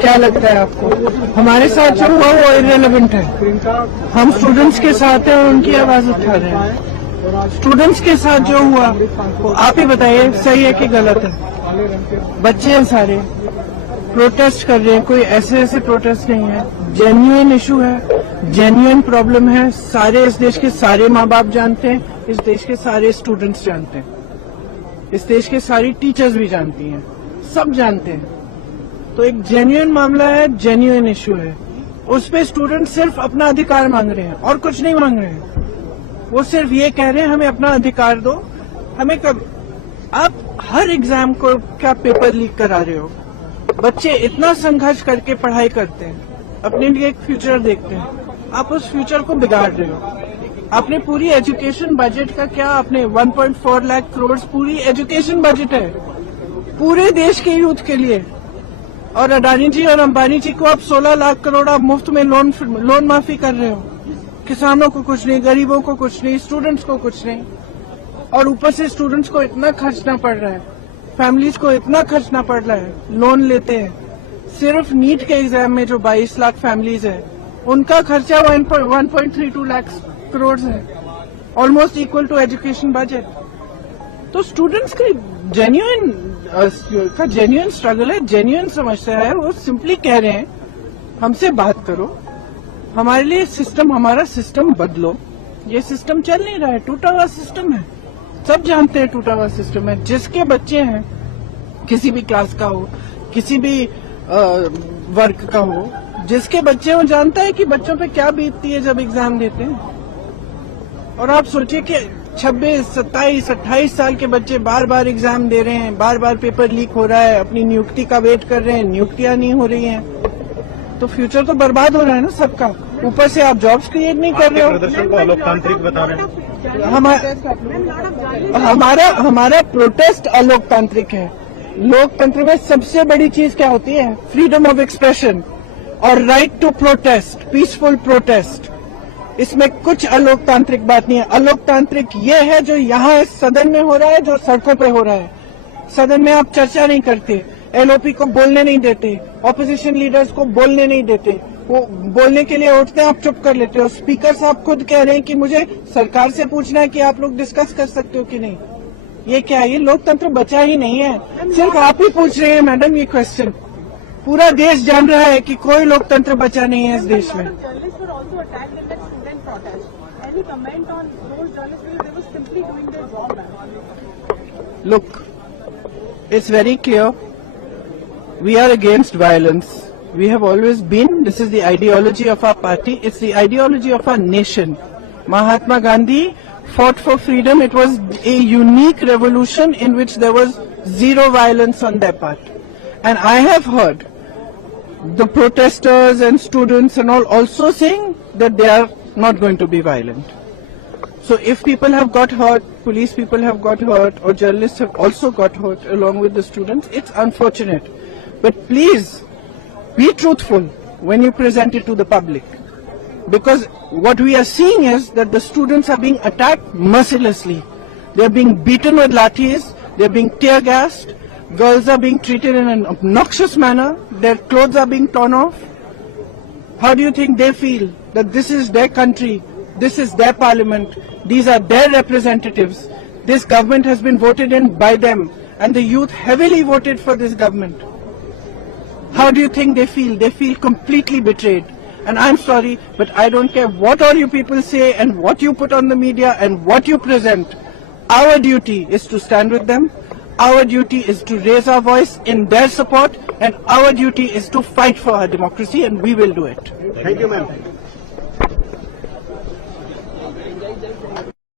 क्या लगता है आपको? हमारे साथ जो हुआ वो इररिलेवेंट है। हम स्टूडेंट्स के साथ हैं और उनकी आवाज उठा रहे हैं। स्टूडेंट्स के साथ जो हुआ वो आप ही बताइए, सही है कि गलत है? बच्चे हैं सारे, प्रोटेस्ट कर रहे हैं, कोई ऐसे प्रोटेस्ट नहीं है, जेन्युइन इशू है, जेन्युइन प्रॉब्लम है। सारे इस देश के सारे माँ बाप जानते हैं, इस देश के सारे स्टूडेंट्स जानते हैं, इस देश के सारी टीचर्स भी जानती हैं, सब जानते हैं। तो एक जेन्युइन मामला है, जेन्युइन इशू है, उस पे स्टूडेंट सिर्फ अपना अधिकार मांग रहे हैं और कुछ नहीं मांग रहे हैं। वो सिर्फ ये कह रहे हैं हमें अपना अधिकार दो। हमें कब? आप हर एग्जाम को क्या पेपर लीक करा रहे हो? बच्चे इतना संघर्ष करके पढ़ाई करते हैं, अपने लिए एक फ्यूचर देखते हैं, आप उस फ्यूचर को बिगाड़ रहे हो। आपने पूरी एजुकेशन बजट का क्या, आपने 1.4 लाख करोड़ पूरी एजुकेशन बजट है पूरे देश के यूथ के लिए, और अडानी जी और अंबानी जी को आप 16 लाख करोड़ आप मुफ्त में लोन माफी कर रहे हो। किसानों को कुछ नहीं, गरीबों को कुछ नहीं, स्टूडेंट्स को कुछ नहीं, और ऊपर से स्टूडेंट्स को इतना खर्चना पड़ रहा है, फैमिलीज को इतना खर्चना पड़ रहा है, लोन लेते हैं। सिर्फ नीट के एग्जाम में जो 22 लाख फैमिलीज है, उनका खर्चा 1.32 लाख करोड़ है, almost equal to education budget. तो स्टूडेंट्स की जेन्युइन स्ट्रगल है, जेन्युइन समस्या है। वो सिंपली कह रहे हैं हमसे बात करो, हमारे लिए सिस्टम, हमारा सिस्टम बदलो। ये सिस्टम चल नहीं रहा है, टूटा हुआ सिस्टम है, सब जानते हैं टूटा हुआ सिस्टम है। जिसके बच्चे हैं, किसी भी क्लास का हो, किसी भी वर्ग का हो, जिसके बच्चे वो जानता है कि बच्चों पे क्या बीतती है जब एग्जाम देते हैं। और आप सोचिए कि 26, 27, 28 साल के बच्चे बार बार एग्जाम दे रहे हैं, बार बार पेपर लीक हो रहा है, अपनी नियुक्ति का वेट कर रहे हैं, नियुक्तियां नहीं हो रही हैं, तो फ्यूचर तो बर्बाद हो रहा है ना सबका। ऊपर से आप जॉब्स क्रिएट नहीं कर रहे हो। प्रदर्शन को अलोकतांत्रिक बता रहे हैं। हमारा प्रोटेस्ट अलोकतांत्रिक है। लोकतंत्र में सबसे बड़ी चीज क्या होती है? फ्रीडम ऑफ एक्सप्रेशन और right to protest, peaceful protest. इसमें कुछ अलोकतांत्रिक बात नहीं है। अलोकतांत्रिक ये है जो यहाँ सदन में हो रहा है, जो सड़कों पे हो रहा है। सदन में आप चर्चा नहीं करते, एलओपी को बोलने नहीं देते, ऑपोजिशन लीडर्स को बोलने नहीं देते, वो बोलने के लिए उठते हैं, आप चुप कर लेते हो। स्पीकर साहब खुद कह रहे हैं कि मुझे सरकार से पूछना है कि आप लोग डिस्कस कर सकते हो कि नहीं। ये क्या है? ये लोकतंत्र बचा ही नहीं है। सिर्फ आप ही पूछ रहे हैं मैडम ये क्वेश्चन। पूरा देश जान रहा है कि कोई लोकतंत्र बचा नहीं है इस देश में। Look, it's very clear. We are against violence. We have always been. This is the ideology of our party. It's the ideology of our nation. Mahatma Gandhi fought for freedom. It was a unique revolution in which there was zero violence on their part. And I have heard the protesters and students and all also saying that they are not going to be violent. So if people have got hurt, police people have got hurt, or journalists have also got hurt along with the students, it's unfortunate. But please, be truthful when you present it to the public. Because what we are seeing is that the students are being attacked mercilessly. They are being beaten with lathis, they are being tear gassed, girls are being treated in an obnoxious manner, their clothes are being torn off. How do you think they feel that this is their country, this is their parliament, these are their representatives, this government has been voted in by them, and the youth heavily voted for this government? How do you think they feel? They feel completely betrayed. And I'm sorry, but I don't care what all you people say and what you put on the media and what you present. Our duty is to stand with them. Our duty is to raise our voice in their support, and our duty is to fight for our democracy, and we will do it. Thank you, ma'am.